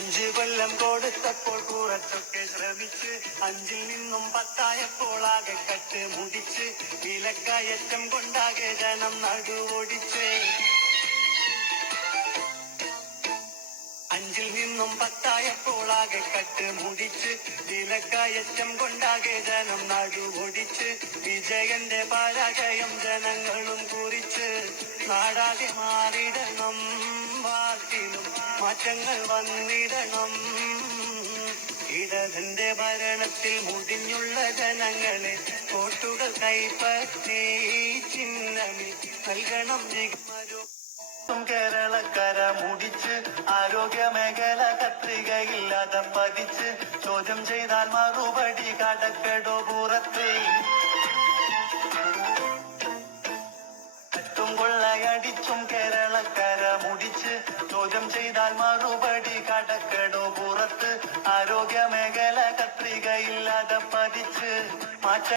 5 കൊല്ലം കൊടുത്തപ്പോൾ കുറച്ചൊക്കെ ശ്രമിച്ച് 5ൽ നിന്നും 10ആയപ്പോൾ ആകെ കട്ട് മുടിച്ച് വിലക്കയറ്റം കൊണ്ടാകെ ജനം നടുവൊടിച്ച് 5ൽ നിന്നും 10ആയപ്പോൾ ആകെ കട്ട് മുടിച്ച് വിലക്കയറ്റം കൊണ്ടാകെ ജനം നടുവൊടിച്ച് വിജയന്റെ പരാജയം ജനങ്ങളും കുറിച്ച് നാടാകെ മാറിടണം വാക്കിലും മാറ്റങ്ങൾ വന്നിടണം ഇടതിന്റെ ഭരണത്തിൽ മുടിഞ്ഞുള്ള ജനങ്ങളെ വോട്ടുകൾ കൈപ്പറ്റി ചിഹ്നമി നൽകണം കേരളക്കര മുടിച്ച് ആരോഗ്യ മേഖല കത്രികയില്ലാതെ പതിച്ച് ചോദ്യം ചെയ്താൽ മറുപടി കടക്കടോ പുറത്ത് കൊള്ളയടിച്ചും കേരളക്കര മുടിച്ച് ചോദ്യം ചെയ്താൽ മറുപടി കടക്കടോ പുറത്ത് ആരോഗ്യ മേഖല കത്രികയില്ലാതെ പതിച്ച് മാറ്റ